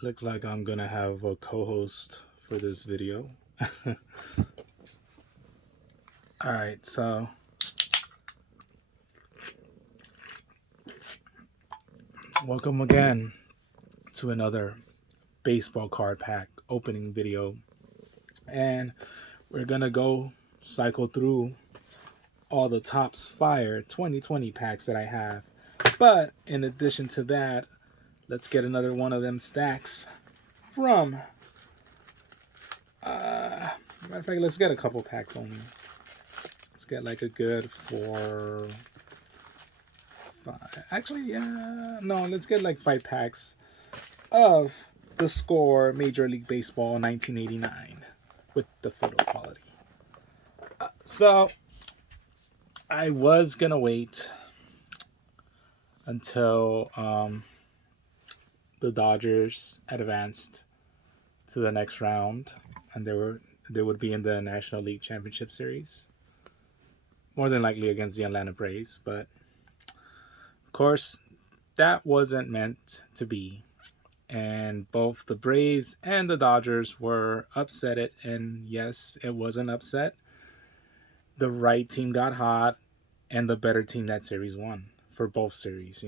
Looks like I'm gonna have a co-host for this video. All right, so welcome again to another baseball card pack opening video, and we're gonna go cycle through all the Topps Fire 2020 packs that I have. But in addition to that, let's get another one of them stacks from. Matter of fact, let's get a couple packs only. Let's get like a good 4, 5. Actually, yeah, no, let's get like 5 packs of the Score Major League Baseball 1989 with the photo quality. So I was gonna wait until the Dodgers advanced to the next round, and they would be in the National League Championship Series, more than likely against the Atlanta Braves. But of course, that wasn't meant to be, and both the Braves and the Dodgers were upset. And yes, it was an upset. The right team got hot, and the better team that series won for both series.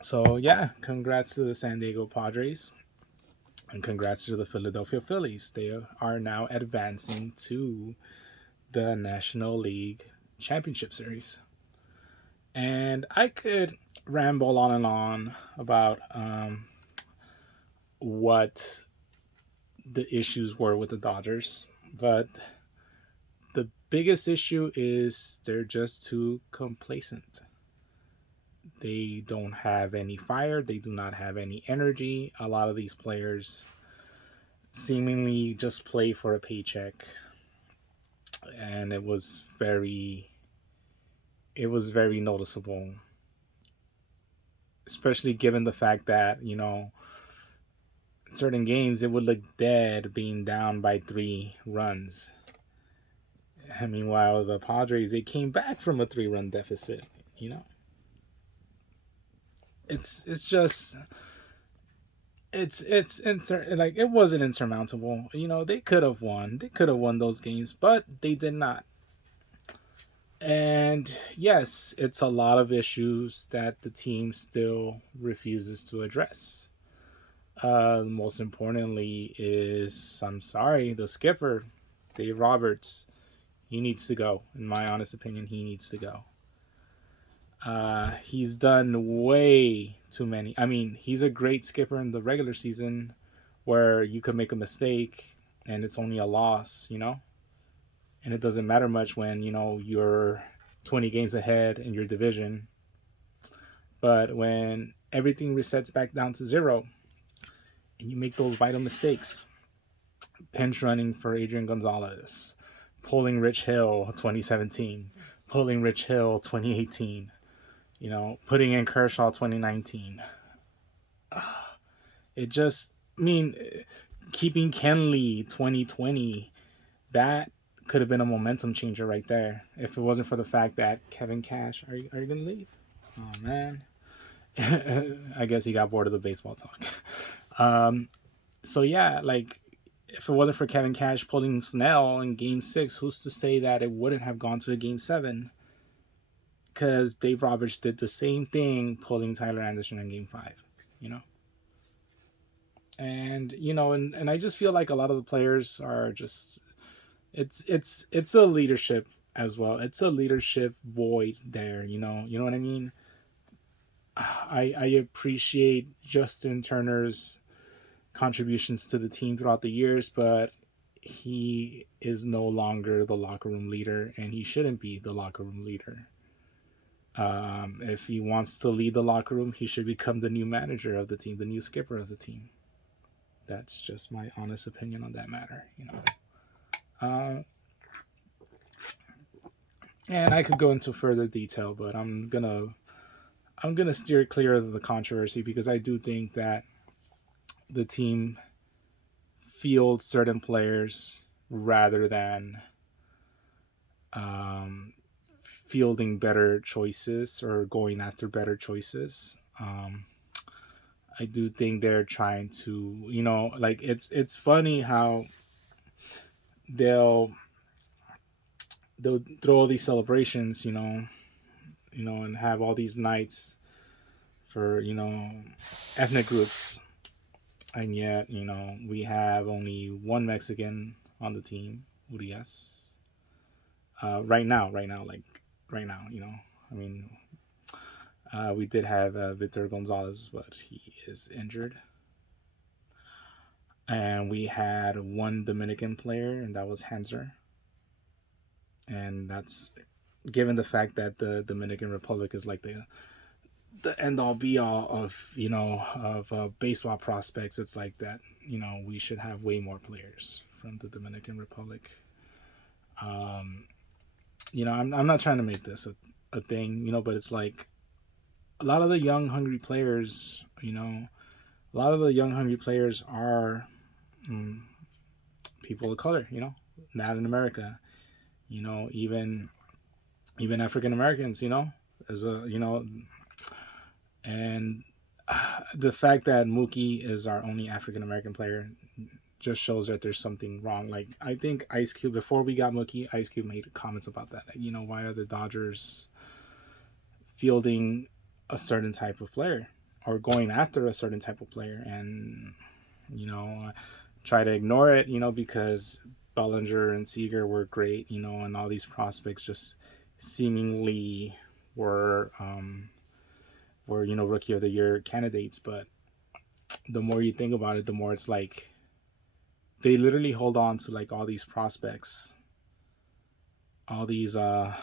So yeah, congrats to the San Diego Padres. And congrats to the Philadelphia Phillies. They are now advancing to the National League Championship Series. And I could ramble on and on about what the issues were with the Dodgers. But the biggest issue is they're just too complacent. They don't have any fire. They do not have any energy. A lot of these players seemingly just play for a paycheck, and it was very noticeable, especially given the fact that certain games it would look dead being down by 3 runs. And meanwhile, the Padres, they came back from a 3-run deficit. It's just like it wasn't insurmountable. They could have won. They could have won those games, but they did not. And yes, it's a lot of issues that the team still refuses to address. Most importantly is, I'm sorry, the skipper, Dave Roberts. He needs to go. In my honest opinion, he needs to go. He's done way too many. I mean, he's a great skipper in the regular season where you could make a mistake and it's only a loss, and it doesn't matter much when, you're 20 games ahead in your division. But when everything resets back down to 0 and you make those vital mistakes, pinch running for Adrian Gonzalez, pulling Rich Hill 2017, pulling Rich Hill 2018, putting in Kershaw 2019. It just, keeping Kenley 2020, that could have been a momentum changer right there. If it wasn't for the fact that Kevin Cash, are you going to leave? Oh, man. I guess he got bored of the baseball talk. So, yeah, like, if it wasn't for Kevin Cash pulling Snell in Game 6, who's to say that it wouldn't have gone to a Game 7? Because Dave Roberts did the same thing pulling Tyler Anderson in Game 5, And, and I just feel like a lot of the players are just, it's a leadership as well. It's a leadership void there, you know what I mean? I appreciate Justin Turner's contributions to the team throughout the years, but he is no longer the locker room leader, and he shouldn't be the locker room leader. If he wants to lead the locker room, he should become the new manager of the team, the new skipper of the team. That's just my honest opinion on that matter, and I could go into further detail, but I'm gonna steer clear of the controversy because I do think that the team fields certain players rather than fielding better choices or going after better choices. I do think they're trying to, like it's funny how they'll they'll throw all these celebrations, and have all these nights for ethnic groups, and yet we have only one Mexican on the team, Urias. Right now, I mean, we did have Victor Gonzalez, but he is injured. And we had one Dominican player, and that was Hanser. And that's given the fact that the Dominican Republic is like the end all be all of baseball prospects. It's like that. We should have way more players from the Dominican Republic. I'm not trying to make this a thing, but it's like a lot of the young hungry players. A lot of the young hungry players are people of color. Not in America. Even African Americans. As a and the fact that Mookie is our only African American player just shows that there's something wrong. Like, I think Ice Cube, before we got Mookie, Ice Cube made comments about that. Why are the Dodgers fielding a certain type of player or going after a certain type of player? And try to ignore it, because Bellinger and Seager were great, and all these prospects just seemingly were rookie of the year candidates. But the more you think about it, the more it's like they literally hold on to like all these prospects, all these Latin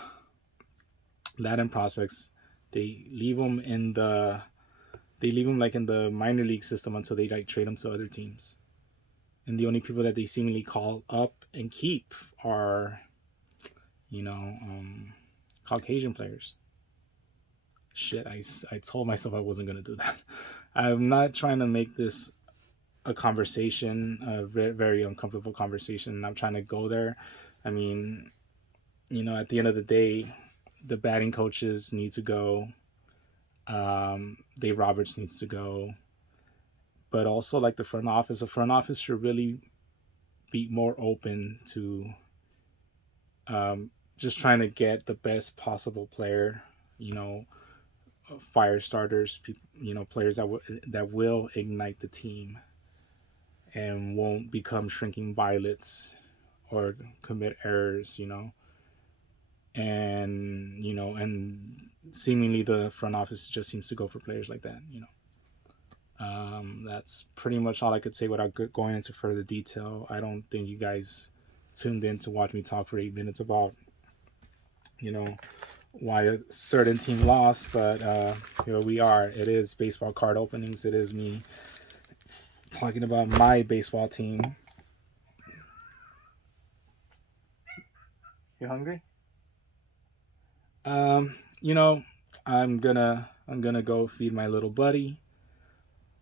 prospects. They leave them like in the minor league system until they like trade them to other teams. And the only people that they seemingly call up and keep are Caucasian players. Shit, I told myself I wasn't going to do that. I'm not trying to make this a conversation, a very, very uncomfortable conversation. I'm trying to go there. I mean, at the end of the day, the batting coaches need to go. Dave Roberts needs to go. But also, like, the front office should really be more open to just trying to get the best possible player, fire starters, players that will ignite the team and won't become shrinking violets or commit errors, and and seemingly the front office just seems to go for players like that. That's pretty much all I could say without going into further detail. I don't think you guys tuned in to watch me talk for 8 minutes about why a certain team lost, but here we are. It is baseball card openings. It is me talking about my baseball team. You hungry? I'm gonna go feed my little buddy,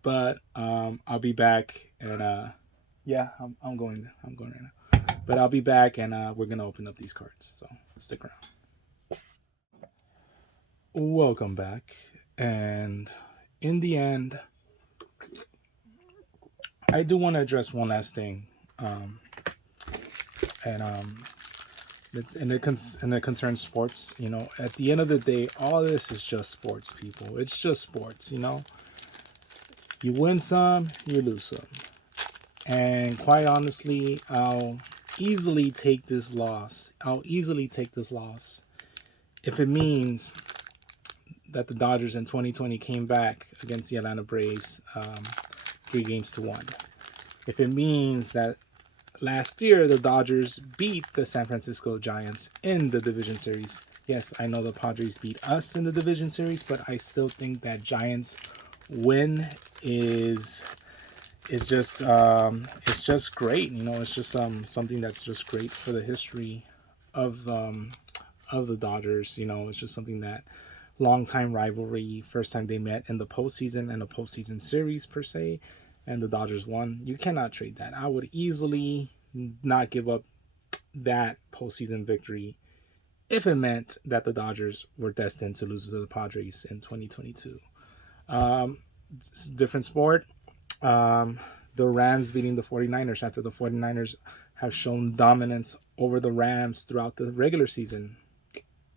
but I'll be back, and yeah, I'm going right now. But I'll be back, and we're gonna open up these cards. So stick around. Welcome back, and in the end, I do want to address one last thing, and and it concerns sports. At the end of the day, all this is just sports, people. It's just sports. You win some, you lose some, and quite honestly, I'll easily take this loss. If it means that the Dodgers in 2020 came back against the Atlanta Braves 3-1. If it means that last year the Dodgers beat the San Francisco Giants in the division series. Yes, I know the Padres beat us in the division series, but I still think that Giants win is just it's just great. It's just something that's just great for the history of the Dodgers. It's just something that long-time rivalry, first time they met in the postseason and a postseason series per se, and the Dodgers won. You cannot trade that. I would easily not give up that postseason victory if it meant that the Dodgers were destined to lose to the Padres in 2022. It's a different sport. Um, the Rams beating the 49ers after the 49ers have shown dominance over the Rams throughout the regular season.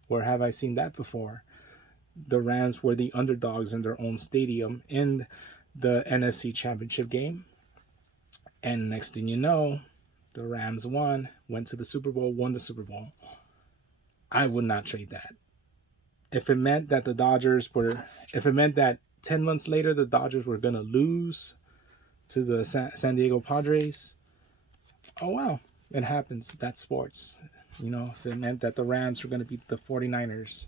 Where have I seen that before? The Rams were the underdogs in their own stadium in the NFC Championship game. And next thing you know, the Rams won, went to the Super Bowl, won the Super Bowl. I would not trade that. If it meant that if it meant that 10 months later the Dodgers were going to lose to the San Diego Padres, oh wow, it happens. That's sports. If it meant that the Rams were going to beat the 49ers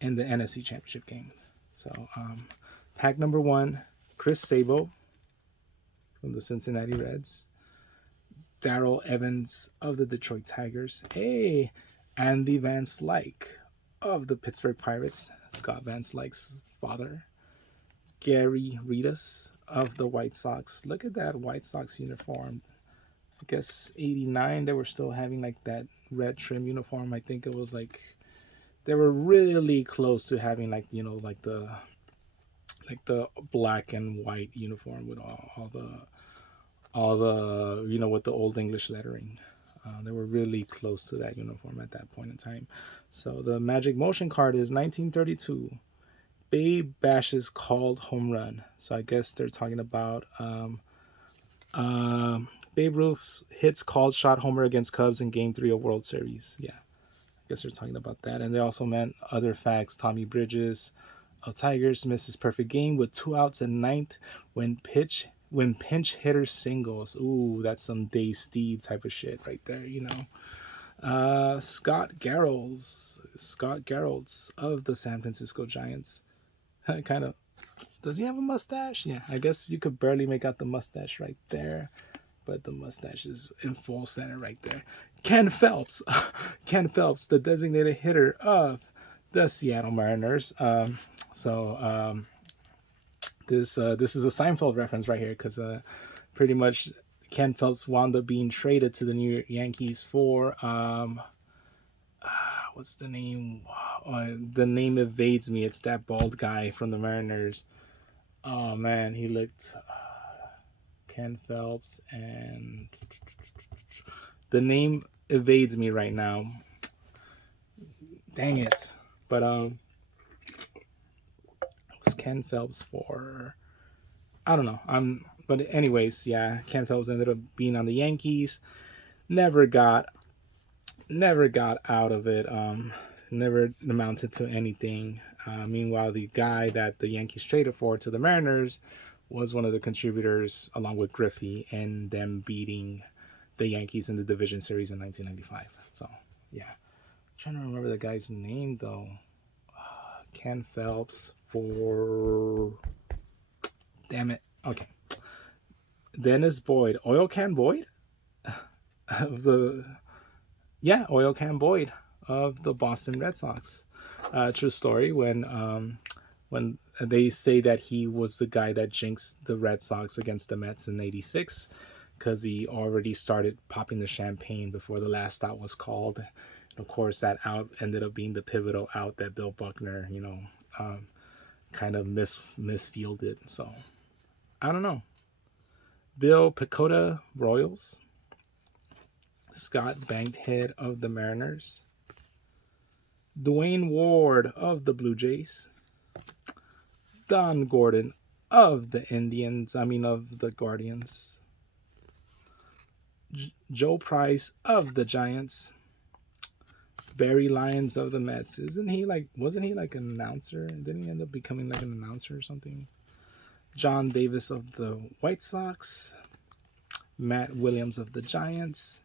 in the NFC Championship game. So, pack number 1, Chris Sabo from the Cincinnati Reds. Darrell Evans of the Detroit Tigers. Hey, Andy Van Slyke of the Pittsburgh Pirates. Scott Van Slyke's father. Gary Ritas of the White Sox. Look at that White Sox uniform. I guess 89, they were still having like that red trim uniform. I think it was like they were really close to having like like the black and white uniform with all the with the old English lettering. They were really close to that uniform at that point in time. So the Magic Motion card is 1932. Babe Bash's called home run. So I guess they're talking about Babe Ruth's hits called shot homer against Cubs in Game 3 of World Series. Yeah, I guess they're talking about that. And they also meant other facts. Tommy Bridges of Tigers misses perfect game with 2 outs in ninth when pinch hitter singles. Ooh, that's some Dave Steve type of shit right there, Scott Garrels of the San Francisco Giants. Kind of. Does he have a mustache? Yeah, I guess you could barely make out the mustache right there, but the mustache is in full center right there. Ken Phelps, the designated hitter of the Seattle Mariners. This is a Seinfeld reference right here because pretty much Ken Phelps wound up being traded to the New York Yankees for what's the name? The name evades me. It's that bald guy from the Mariners. Oh man, he looked Ken Phelps, and the name evades me right now. Dang it! But was Ken Phelps for? I don't know. But anyways, yeah, Ken Phelps ended up being on the Yankees. Never got out of it. Never amounted to anything. Meanwhile, the guy that the Yankees traded for to the Mariners was one of the contributors, along with Griffey, and them beating the Yankees in the Division Series in 1995. So, yeah. I'm trying to remember the guy's name, though. Ken Phelps for... Damn it. Okay. Dennis Boyd. Oil Can Boyd? Of the... Yeah, Oil Can Boyd of the Boston Red Sox. True story. When they say that he was the guy that jinxed the Red Sox against the Mets in '86, because he already started popping the champagne before the last out was called. And of course, that out ended up being the pivotal out that Bill Buckner, kind of misfielded. So I don't know. Bill Pecota, Royals. Scott Bankhead of the Mariners. Dwayne Ward of the Blue Jays. Don Gordon of the of the Guardians. Joe Price of the Giants. Barry Lyons of the Mets. Wasn't he like an announcer? Didn't he end up becoming like an announcer or something? John Davis of the White Sox. Matt Williams of the Giants.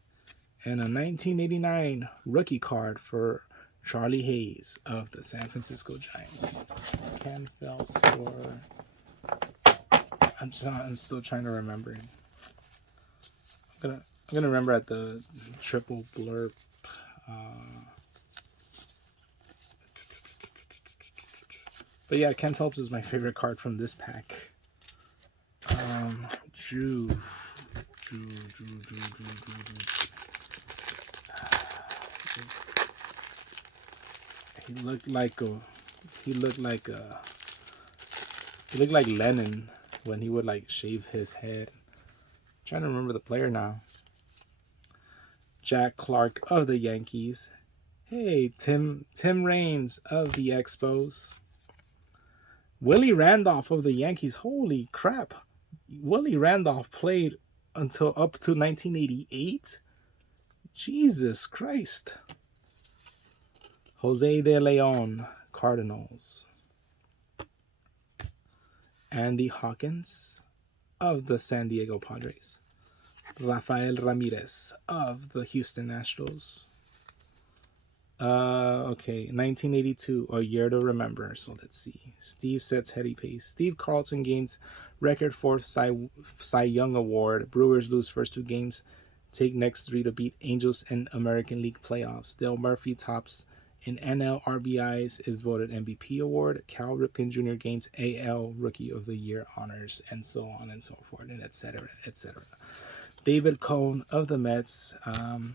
And a 1989 rookie card for Charlie Hayes of the San Francisco Giants. Ken Phelps for... I'm still trying to remember. I'm gonna remember at the triple blurb. But yeah, Ken Phelps is my favorite card from this pack. He looked like a He looked like Lennon when he would like shave his head. I'm trying to remember the player now. Jack Clark of the Yankees. Hey, Tim Raines of the Expos. Willie Randolph of the Yankees. Holy crap. Willie Randolph played until up to 1988? Jesus Christ. Jose de Leon, Cardinals. Andy Hawkins of the San Diego Padres. Rafael Ramirez of the Houston Astros. Okay, 1982, a year to remember. So let's see. Steve sets heady pace. Steve Carlton gains record fourth Cy Young Award. Brewers lose first 2 games. Take next 3 to beat Angels in American League playoffs. Dale Murphy tops in NL RBIs, is voted MVP award. Cal Ripken Jr. gains AL Rookie of the Year honors, and so on and so forth, and etc., etc. David Cone of the Mets. Of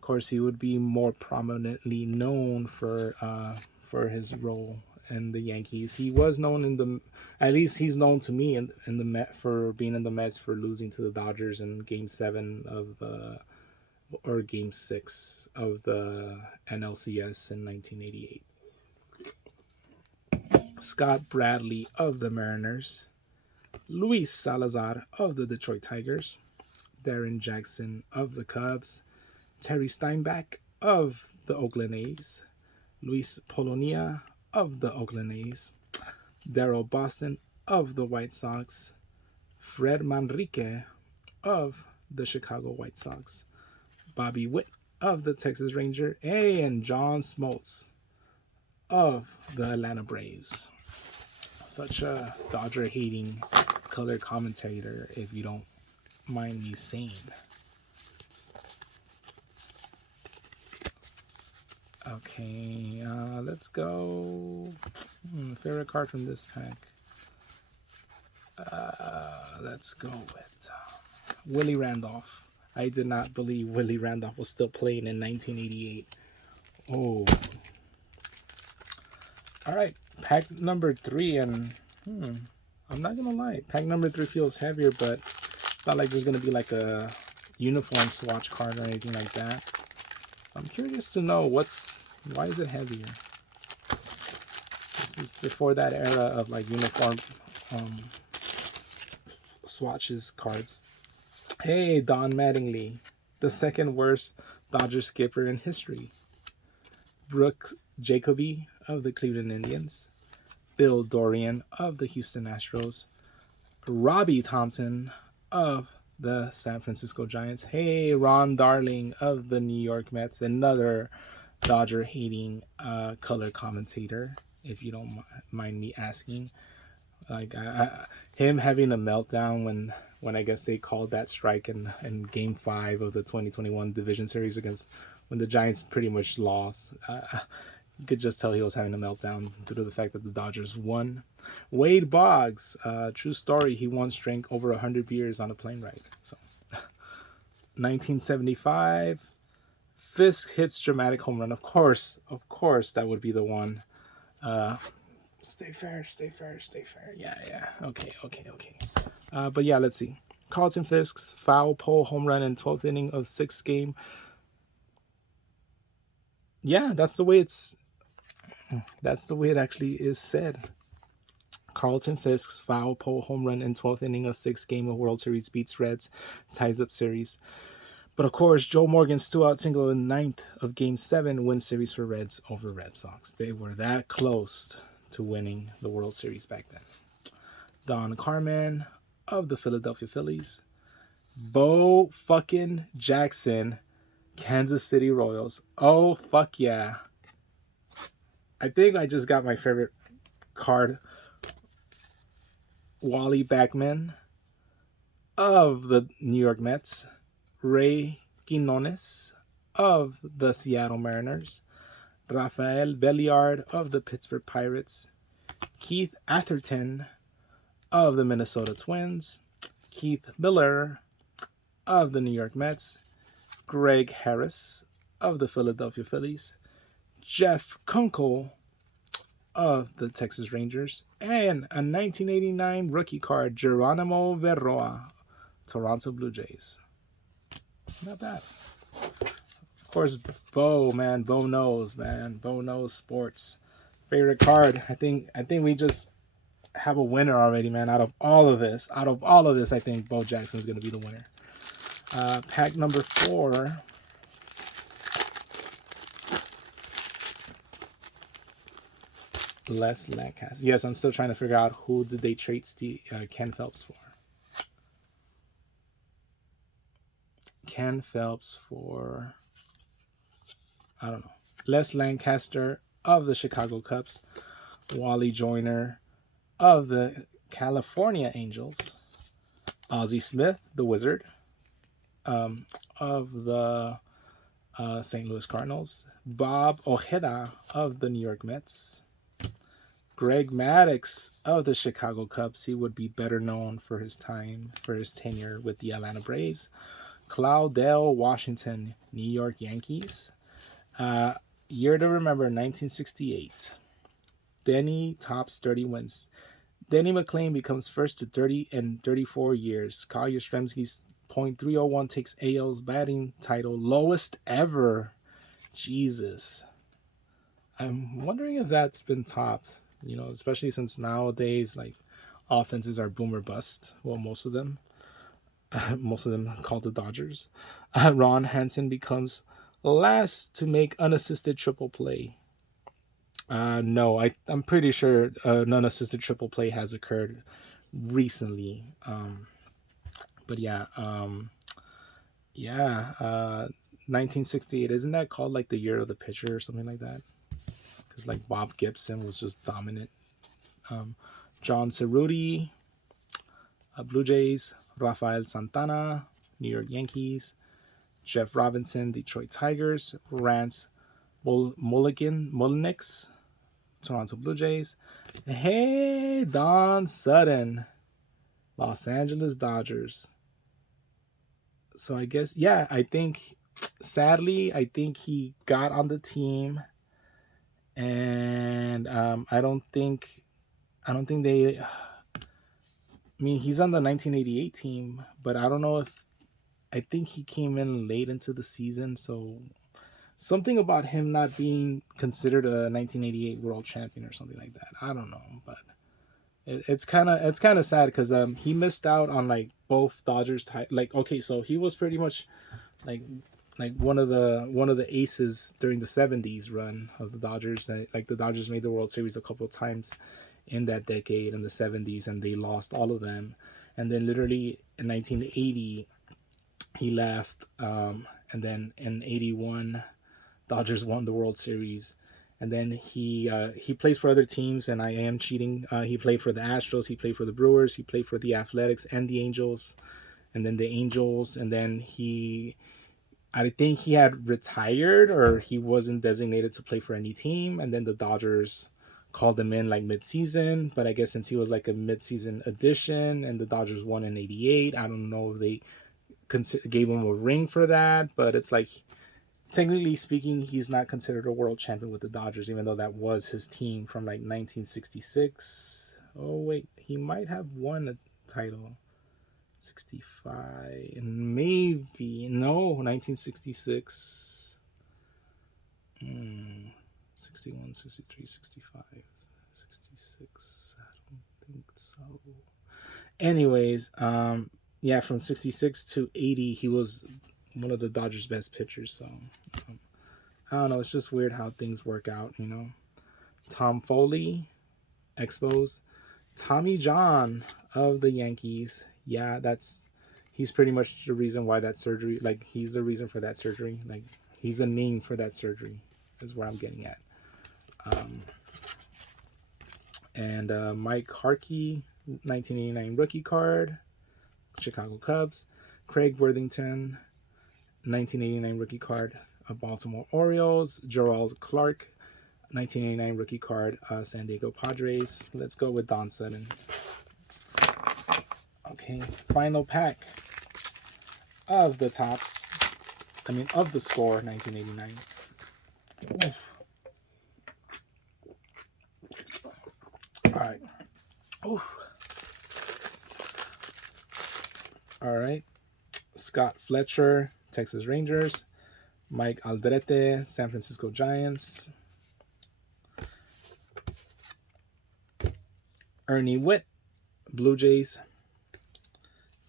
course, he would be more prominently known for his role in the Yankees. He was known at least he's known to me in the Met for being in the Mets for losing to the Dodgers in Game 7 or Game 6 of the NLCS in 1988. Scott Bradley of the Mariners. Luis Salazar of the Detroit Tigers. Darren Jackson of the Cubs. Terry Steinbach of the Oakland A's. Luis Polonia of the Oakland A's. Darryl Boston of the White Sox. Fred Manrique of the Chicago White Sox. Bobby Witt of the Texas Rangers. And John Smoltz of the Atlanta Braves. Such a Dodger-hating color commentator, if you don't mind me saying. Okay, let's go. Favorite card from this pack. Let's go with Willie Randolph. I did not believe Willie Randolph was still playing in 1988. Oh. All right, pack number 3, and I'm not gonna lie, pack number 3 feels heavier, but it's not like there's gonna be like a uniform swatch card or anything like that. I'm curious to know why is it heavier? This is before that era of like uniform swatches cards. Hey, Don Mattingly, the second worst Dodger skipper in history. Brooks Jacoby of the Cleveland Indians. Bill Dorian of the Houston Astros. Robbie Thompson of the San Francisco Giants. Hey, Ron Darling of the New York Mets. Another Dodger-hating color commentator, if you don't mind me asking. Like him having a meltdown when I guess they called that strike in Game 5 of the 2021 Division Series when the Giants pretty much lost. You could just tell he was having a meltdown due to the fact that the Dodgers won. Wade Boggs, true story, he once drank over 100 beers on a plane ride. So, 1975, Fisk hits dramatic home run. Of course, that would be the one. Stay fair. Yeah. Okay. But yeah, let's see. Carlton Fisk's foul pole home run in 12th inning of 6th game. Yeah, that's the way it actually is said. Carlton Fisk's foul pole home run in 12th inning of 6th game of World Series beats Reds, ties up series. But of course, Joe Morgan's 2-out single in 9th of Game 7 wins series for Reds over Red Sox. They were that close to winning the World Series back then. Don Carman of the Philadelphia Phillies. Bo fucking Jackson, Kansas City Royals. Oh, fuck yeah. I think I just got my favorite card. Wally Backman of the New York Mets. Ray Quinones of the Seattle Mariners. Rafael Belliard of the Pittsburgh Pirates. Keith Atherton of the Minnesota Twins. Keith Miller of the New York Mets. Greg Harris of the Philadelphia Phillies. Jeff Kunkel of the Texas Rangers, and a 1989 rookie card, Geronimo Verroa, Toronto Blue Jays. Not bad. Of course, Bo, man. Bo knows, man. Bo knows sports. Favorite card. I think we just have a winner already, man. Out of all of this, I think Bo Jackson's gonna be the winner. Pack number 4. Les Lancaster. Yes, I'm still trying to figure out who did they trade Ken Phelps for. Ken Phelps for, I don't know. Les Lancaster of the Chicago Cubs. Wally Joyner of the California Angels. Ozzie Smith, the Wizard, of the St. Louis Cardinals. Bob Ojeda of the New York Mets. Greg Maddux of the Chicago Cubs. He would be better known for his tenure with the Atlanta Braves. Claudel Washington, New York Yankees. Year to remember, 1968. Denny tops 30 wins. Denny McLain becomes first to 30 in 34 years. Kyle Yastrzemski's .301 takes AL's batting title, lowest ever. Jesus. I'm wondering if that's been topped, especially since nowadays, like, offenses are boomer bust. Well, most of them. Most of them called the Dodgers. Ron Hansen becomes last to make unassisted triple play. No, I'm pretty sure an unassisted triple play has occurred recently. But yeah, 1968. Isn't that called like the year of the pitcher or something like that? Because like Bob Gibson was just dominant. John Cerruti, Blue Jays. Rafael Santana, New York Yankees. Jeff Robinson, Detroit Tigers. Rance Mulliniks, Toronto Blue Jays. Hey, Don Sutton, Los Angeles Dodgers. So I guess, sadly, I think he got on the team, and I don't think they. I mean, he's on the 1988 team, but I don't know if. I think he came in late into the season, so something about him not being considered a 1988 world champion or something like that. I don't know, but it's kind of sad because he missed out on like both Dodgers so he was pretty much like one of the aces during the 70s run of the Dodgers. Like the Dodgers made the World Series a couple of times in that decade in the 70s, and they lost all of them. And then literally in 1980 he left, and then in 81 Dodgers won the World Series. And then he plays for other teams, and I am cheating. He played for the Astros, he played for the Brewers, he played for the Athletics and the Angels, and then the Angels, and then I think he had retired or he wasn't designated to play for any team, and then the Dodgers called him in like mid-season. But I guess since he was like a mid-season addition and the Dodgers won in 88, I don't know if they gave him a ring for that, but it's like, technically speaking, he's not considered a world champion with the Dodgers, even though that was his team from like 1966. Oh wait, he might have won a title. 65, maybe. No, 1966. 61, 63, 65, 66. I don't think so. Anyways, from 66 to 80, he was one of the Dodgers' best pitchers. So I don't know. It's just weird how things work out, Tom Foley, Expos. Tommy John of the Yankees. Yeah, he's pretty much the reason why that surgery, like he's the reason for that surgery. Like he's a name for that surgery is where I'm getting at. And Mike Harkey, 1989 rookie card, Chicago Cubs. Craig Worthington, 1989 rookie card, Baltimore Orioles. Gerald Clark, 1989 rookie card, San Diego Padres. Let's go with Don Sutton. Okay, final pack of the Topps. Of the Score 1989. Oof. Ooh. All right. Scott Fletcher, Texas Rangers. Mike Aldrete, San Francisco Giants. Ernie Witt, Blue Jays.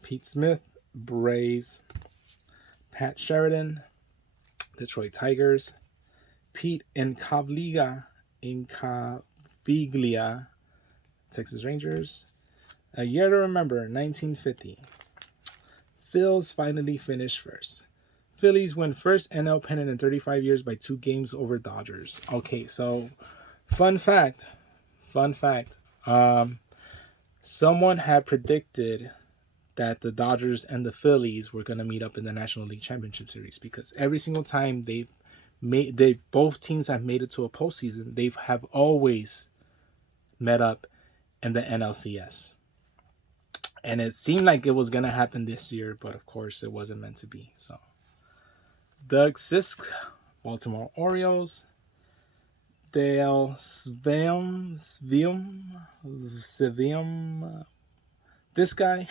Pete Smith, Braves. Pat Sheridan, Detroit Tigers. Pete Incaviglia, Texas Rangers. A year to remember, 1950. Phils finally finished first. Phillies win first NL pennant in 35 years by 2 games over Dodgers. Okay, so fun fact. Someone had predicted that the Dodgers and the Phillies were going to meet up in the National League Championship Series, because every single time both teams have made it to a postseason, they have always met up in the NLCS. And it seemed like it was going to happen this year, but of course it wasn't meant to be. So, Doug Sisk, Baltimore Orioles. Dale Sveum, this guy,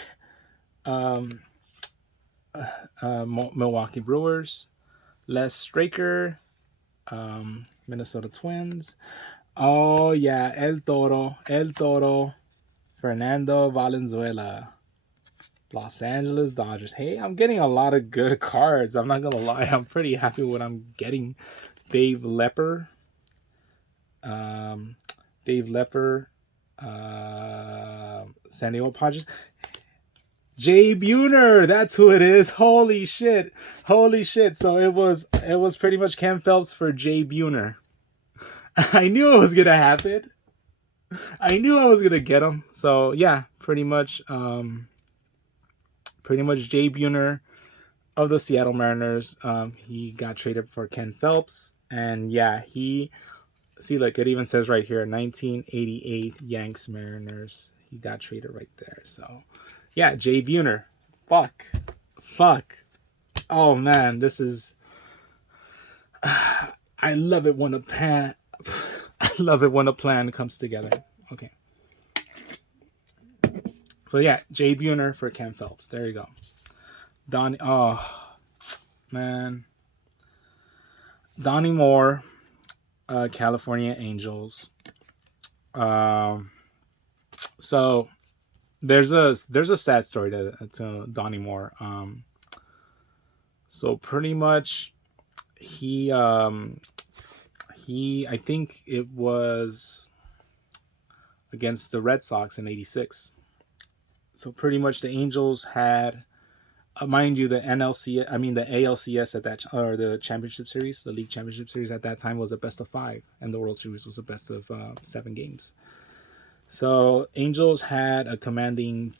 Milwaukee Brewers. Les Straker, Minnesota Twins. Oh yeah, El Toro, Fernando Valenzuela, Los Angeles Dodgers. Hey, I'm getting a lot of good cards. I'm not gonna lie, I'm pretty happy with what I'm getting. Dave Lepper, San Diego Padres. Jay Buhner, that's who it is. Holy shit. So it was pretty much Ken Phelps for Jay Buhner. I knew it was gonna happen. I knew I was gonna get him. So yeah, pretty much Jay Buhner of the Seattle Mariners. He got traded for Ken Phelps, and yeah, look, it even says right here, 1988 Yanks Mariners. He got traded right there. So yeah, Jay Buhner. Fuck. Oh man, this is. I love it when a plan. I love it when a plan comes together. Okay. So yeah, Jay Buhner for Ken Phelps. There you go. Donnie. Oh man. Donnie Moore, California Angels. So there's a sad story to Donnie Moore. So pretty much he I think it was against the Red Sox in '86. So pretty much the Angels had, mind you, the ALCS at that, or the championship series, the league championship series at that time was a best of 5, and the World Series was a best of 7 games. So Angels had a commanding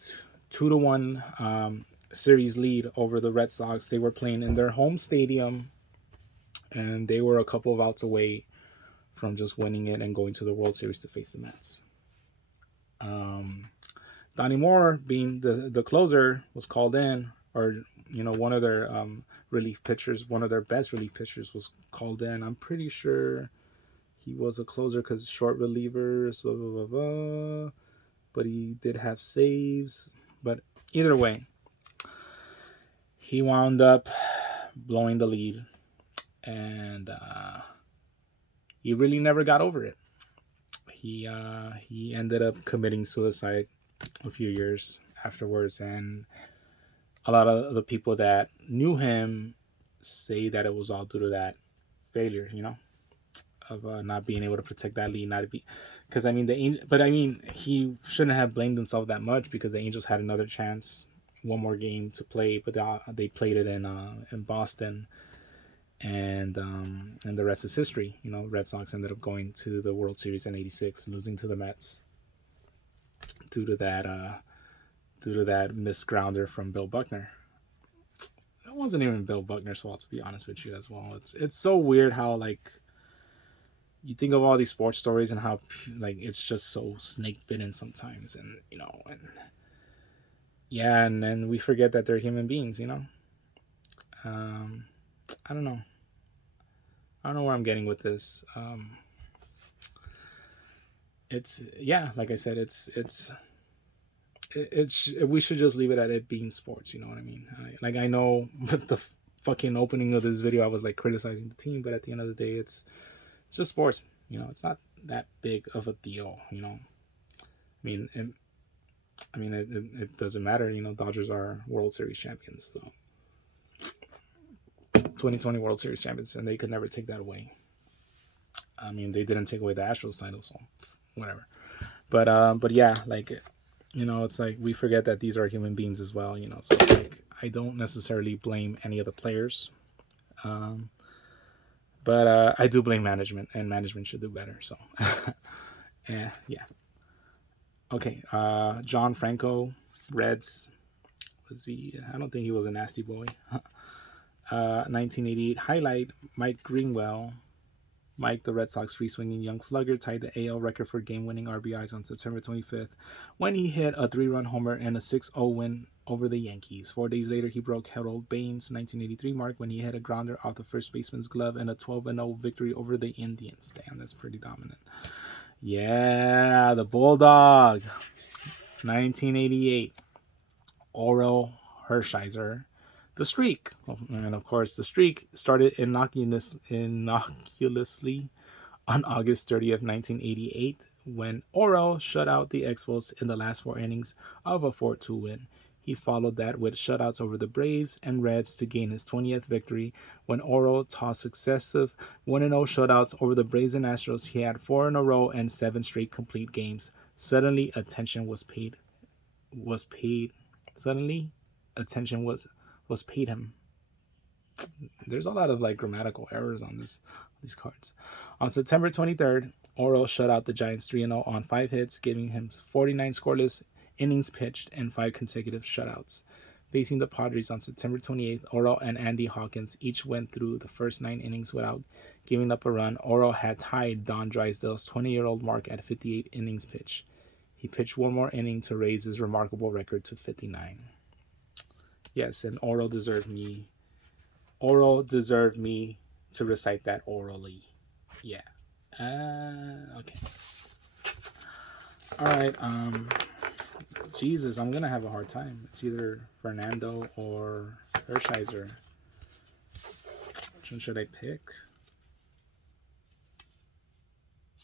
2-1 series lead over the Red Sox. They were playing in their home stadium, and they were a couple of outs away from just winning it and going to the World Series to face the Mets. Donnie Moore, being the closer, was called in, or one of their relief pitchers, one of their best relief pitchers, was called in. I'm pretty sure he was a closer because short relievers, blah, blah, blah, blah. But he did have saves. But either way, he wound up blowing the lead, and he really never got over it. He ended up committing suicide a few years afterwards, and a lot of the people that knew him say that it was all due to that failure, of not being able to protect that lead, because he shouldn't have blamed himself that much, because the Angels had another chance, one more game to play, but they played it in Boston, and the rest is history. Red Sox ended up going to the World Series in '86, losing to the Mets due to that missed grounder from Bill Buckner. It wasn't even Bill Buckner's fault, to be honest with you as well. It's so weird how, like, you think of all these sports stories and how, like, it's just so snake bitten sometimes, and and then we forget that they're human beings. I don't know where I'm getting with this. It's, like I said, it's we should just leave it at it being sports. You know what I mean? I know with the fucking opening of this video, I was like criticizing the team, but at the end of the day, it's just sports. You know, it's not that big of a deal. You know, it doesn't matter. You know, Dodgers are World Series champions, so 2020 World Series champions, and they could never take that away. I mean, they didn't take away the Astros title, so whatever. But yeah, like, you know, it's like we forget that these are human beings as well. You know, so it's like I don't necessarily blame any of the players, but I do blame management, and management should do better. So, yeah. Okay, John Franco, Reds. Was he? I don't think he was a nasty boy. 1988 highlight: Mike Greenwell. Mike, the Red Sox free-swinging young slugger, tied the AL record for game-winning RBIs on September 25th when he hit a 3-run homer and a 6-0 win over the Yankees. 4 days later, he broke Harold Baines' 1983 mark when he hit a grounder off the first baseman's glove in a 12-0 victory over the Indians. Damn, that's pretty dominant. Yeah, the Bulldog. 1988. Orel Hershiser. The streak, and of course, the streak started innocuously on August 30th, 1988, when Orel shut out the Expos in the last 4 innings of a 4-2 win. He followed that with shutouts over the Braves and Reds to gain his 20th victory. When Orel tossed successive 1-0 shutouts over the Braves and Astros, he had 4 in a row and 7 straight complete games. Suddenly, attention was paid him. There's a lot of like grammatical errors on these cards. On September 23rd, Orel shut out the Giants 3-0 on 5 hits, giving him 49 scoreless innings pitched and 5 consecutive shutouts. Facing the Padres on September 28th, Orel and Andy Hawkins each went through the first 9 innings without giving up a run. Orel had tied Don Drysdale's 20-year-old mark at 58 innings pitched. He pitched 1 more inning to raise his remarkable record to 59. Yes, and Orel deserved me to recite that orally. Yeah. Okay. All right. Jesus, I'm gonna have a hard time. It's either Fernando or Hershiser. Which one should I pick?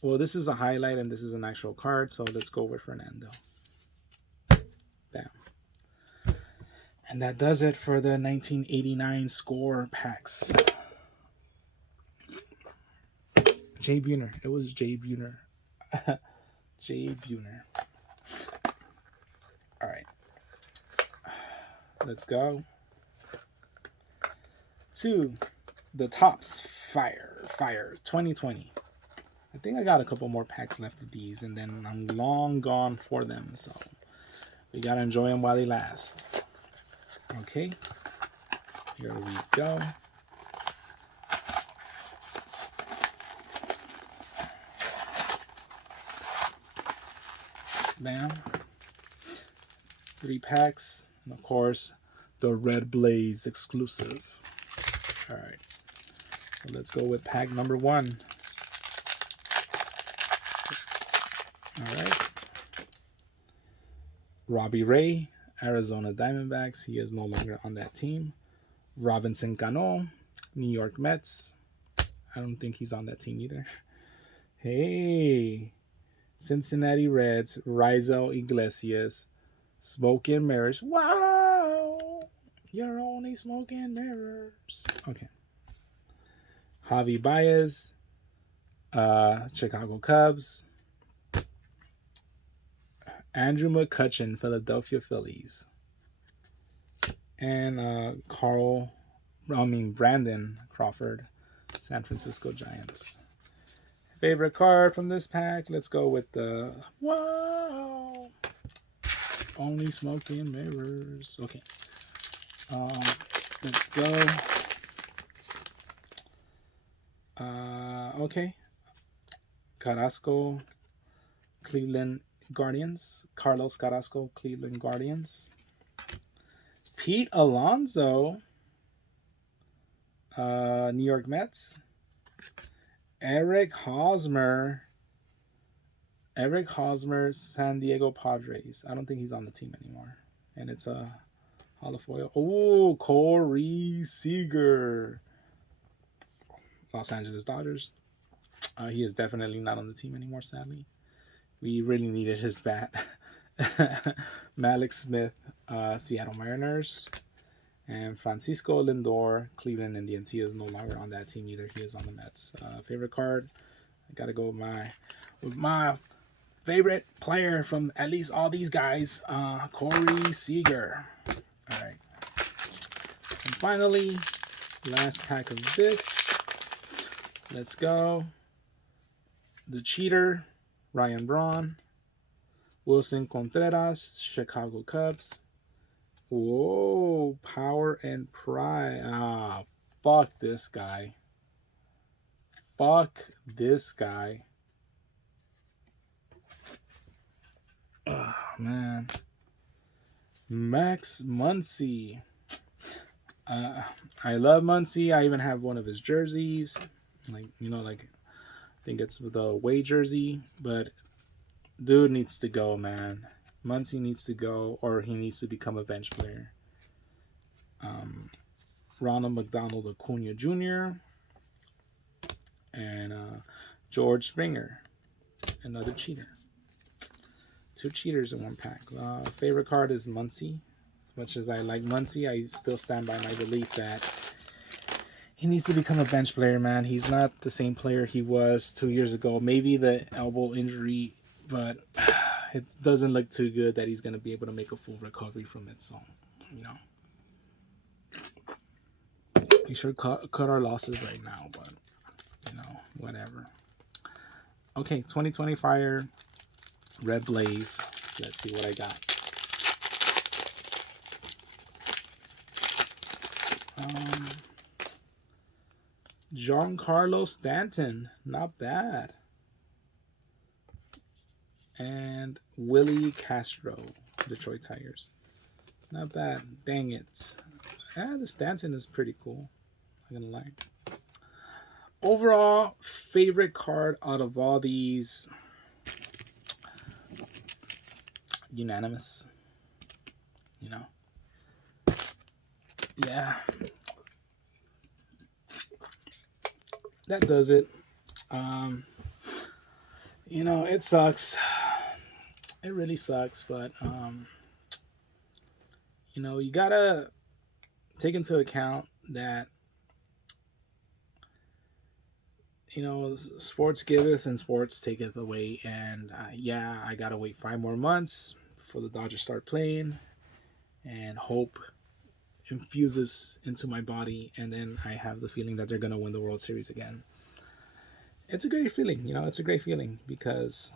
Well, this is a highlight and this is an actual card, so let's go with Fernando. Bam. And that does it for the 1989 score packs. Jay Buhner. It was Jay Buhner. Jay Buhner. All right. Let's go to the Topps Fire 2020. I think I got a couple more packs left of these, and then I'm long gone for them. So we gotta enjoy them while they last. Okay, here we go. Bam. 3 packs, and of course, the Red Blaze exclusive. All right, so let's go with pack number 1. All right. Robbie Ray, Arizona Diamondbacks. He is no longer on that team. Robinson Cano, New York Mets. I don't think he's on that team either. Hey, Cincinnati Reds, Raisel Iglesias, Smoke and Mirrors. Wow, you're only smoke and mirrors. Okay. Javi Baez, Chicago Cubs. Andrew McCutchen, Philadelphia Phillies. And Brandon Crawford, San Francisco Giants. Favorite card from this pack? Let's go with the wow. Only smoking mirrors. Okay. Let's go. Okay. Carrasco, Cleveland Guardians. Carlos Carrasco, Cleveland Guardians. Pete Alonso, New York Mets. Eric Hosmer, Eric Hosmer, San Diego Padres. I don't think he's on the team anymore. And it's a holofoil. Oh, Corey Seager. Los Angeles Dodgers. He is definitely not on the team anymore, sadly. We really needed his bat. Malik Smith, Seattle Mariners. And Francisco Lindor, Cleveland Indians. He is no longer on that team either. He is on the Mets. Favorite card? I gotta go with my favorite player from at least all these guys, Corey Seager. All right. And finally, last pack of this. Let's go. The Cheater, Ryan Braun. Wilson Contreras, Chicago Cubs. Whoa, Power and Pride. Ah, fuck this guy. Fuck this guy. Oh, man. Max Muncy. I love Muncy. I even have one of his jerseys. Like, I think it's the away jersey. But dude needs to go, man. Muncy needs to go, or he needs to become a bench player. Ronald McDonald Acuna Jr. and George Springer, another cheater. 2 cheaters in one pack. Favorite card is Muncy. As much as I like Muncy, I still stand by my belief that he needs to become a bench player, man. He's not the same player he was 2 years ago. Maybe the elbow injury, but it doesn't look too good that he's going to be able to make a full recovery from it. So, we should cut our losses right now, but, whatever. Okay, 2020 Fire, Red Blaze. Let's see what I got. Giancarlo Stanton, not bad. And Willie Castro, Detroit Tigers. Not bad. Dang it. Yeah, the Stanton is pretty cool. Not gonna lie. Overall, favorite card out of all these. Unanimous. Yeah. That does it. It sucks. It really sucks, but you gotta take into account that sports giveth and sports taketh away, and I gotta wait 5 more months before the Dodgers start playing, and hope infuses into my body, and then I have the feeling that they're gonna win the World Series again. It's a great feeling, it's a great feeling because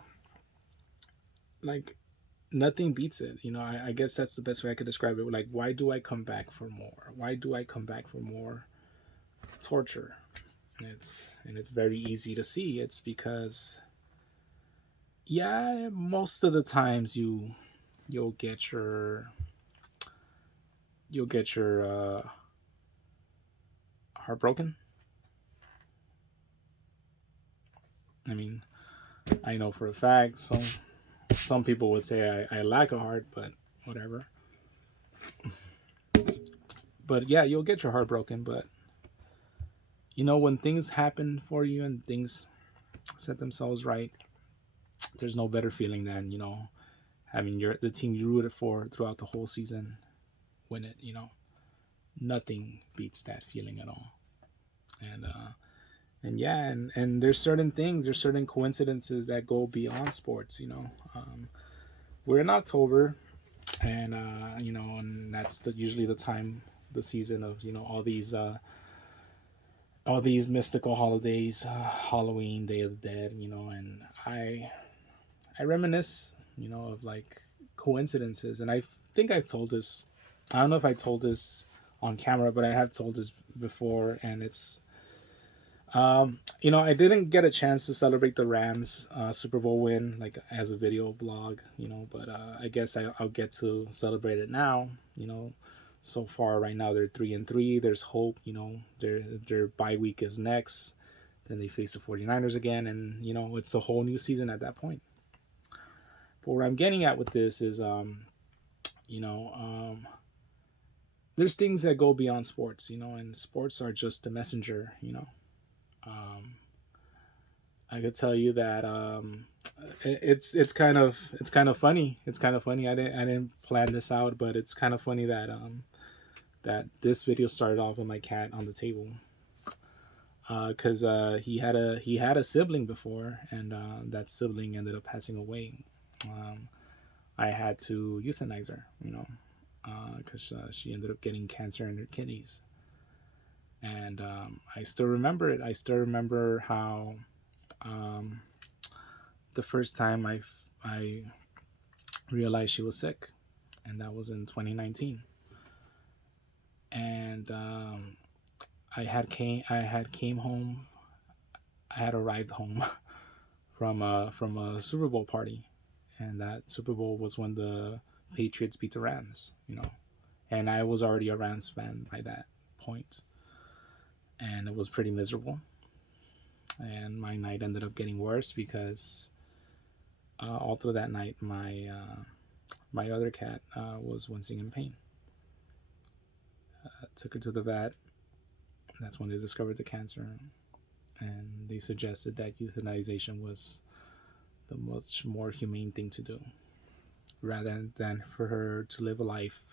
nothing beats it. I guess that's the best way I could describe it. Like, why do I come back for more? Why do I come back for more torture? It's very easy to see. It's because most of the times you'll get your heartbroken. I mean, I know for a fact some people would say I lack a heart, but whatever. But yeah, you'll get your heart broken, but when things happen for you and things set themselves right, there's no better feeling than, having the team you rooted for throughout the whole season win it. Nothing beats that feeling at all. And there's certain things, there's certain coincidences that go beyond sports. We're in October, and and that's usually the time, the season of all these mystical holidays, Halloween, Day of the Dead, and I reminisce, of coincidences. And I think I've told this, I don't know if I told this on camera, but I have told this before, and it's, I didn't get a chance to celebrate the Rams Super Bowl win, as a video blog, but I guess I'll get to celebrate it now. So far right now they're 3-3. There's hope. Their bye week is next. Then they face the 49ers again, and it's a whole new season at that point. But what I'm getting at with this is, you know, there's things that go beyond sports, and sports are just a messenger. Um, I could tell you that it's kind of funny. It's kind of funny. I didn't plan this out, but it's kind of funny that this video started off with my cat on the table, because he had a sibling before, and that sibling ended up passing away. Um, I had to euthanize her, because she ended up getting cancer in her kidneys, and I still remember it. I still remember how um, the first time I realized she was sick, and that was in 2019. And I had came home. I had arrived home from a Super Bowl party, and that Super Bowl was when the Patriots beat the Rams. And I was already a Rams fan by that point, and it was pretty miserable. And my night ended up getting worse because all through that night, my other cat was wincing in pain. Took her to the vet. That's when they discovered the cancer, and they suggested that euthanization was the much more humane thing to do, rather than for her to live a life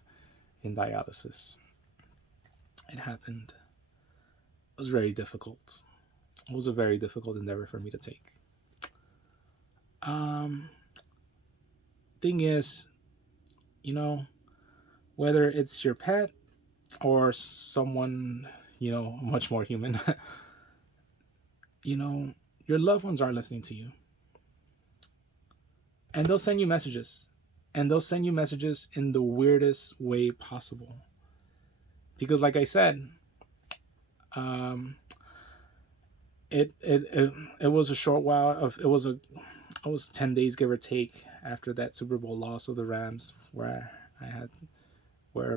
in dialysis. It happened. It was very difficult. It was a very difficult endeavor for me to take. Um, Thing is, you know, whether it's your pet or someone, much more human, your loved ones are listening to you. And they'll send you messages. And they'll send you messages in the weirdest way possible. Because, like I said, it was a short while of it was 10 days, give or take, after that Super Bowl loss of the Rams, where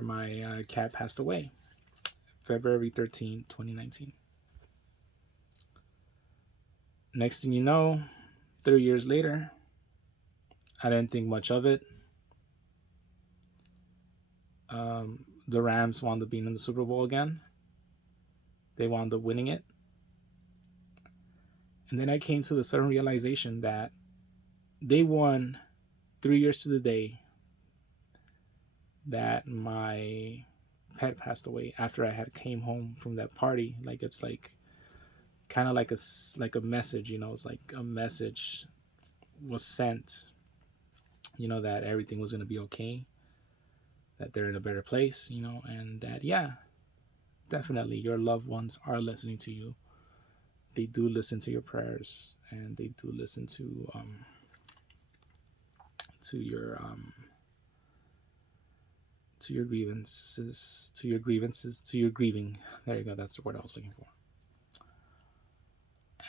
my cat passed away, February 13, 2019. Next thing you know, 3 years later, I didn't think much of it. The Rams wound up being in the Super Bowl again. They wound up winning it. And then I came to the sudden realization that they won 3 years to the day that my pet passed away, after I had came home from that party. Like, it's like kind of like a message, it's like a message was sent, that everything was going to be okay, that they're in a better place, and that, yeah, definitely your loved ones are listening to you. They do listen to your prayers, and they do listen to your grievances, to your grieving. There you go. That's the word I was looking for.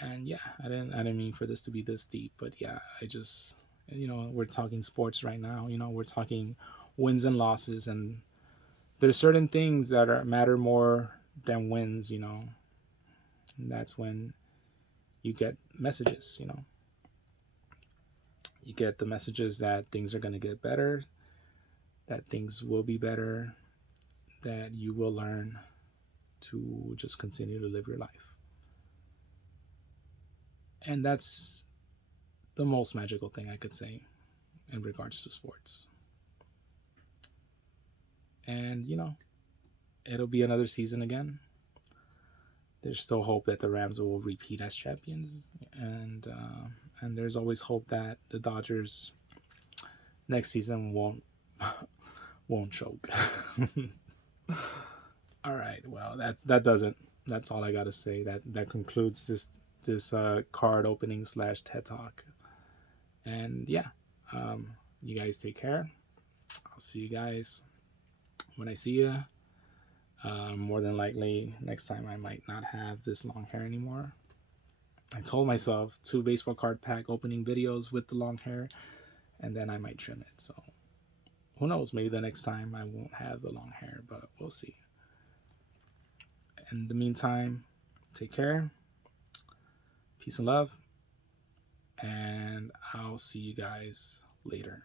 And yeah, I didn't mean for this to be this deep, but yeah, I just, we're talking sports right now. We're talking wins and losses, and there's certain things that matter more than wins. And that's when you get messages. You get the messages that things are going to get better, that things will be better, that you will learn to just continue to live your life. And that's the most magical thing I could say in regards to sports. And, it'll be another season again. There's still hope that the Rams will repeat as champions. And there's always hope that the Dodgers next season won't choke. All right. Well, that's all I got to say. That concludes this card opening / TED Talk. And yeah, you guys take care. I'll see you guys when I see you. More than likely, next time I might not have this long hair anymore. I told myself 2 baseball card pack opening videos with the long hair, and then I might trim it. So who knows? Maybe the next time I won't have the long hair, but we'll see. In the meantime, take care. Peace and love. And I'll see you guys later.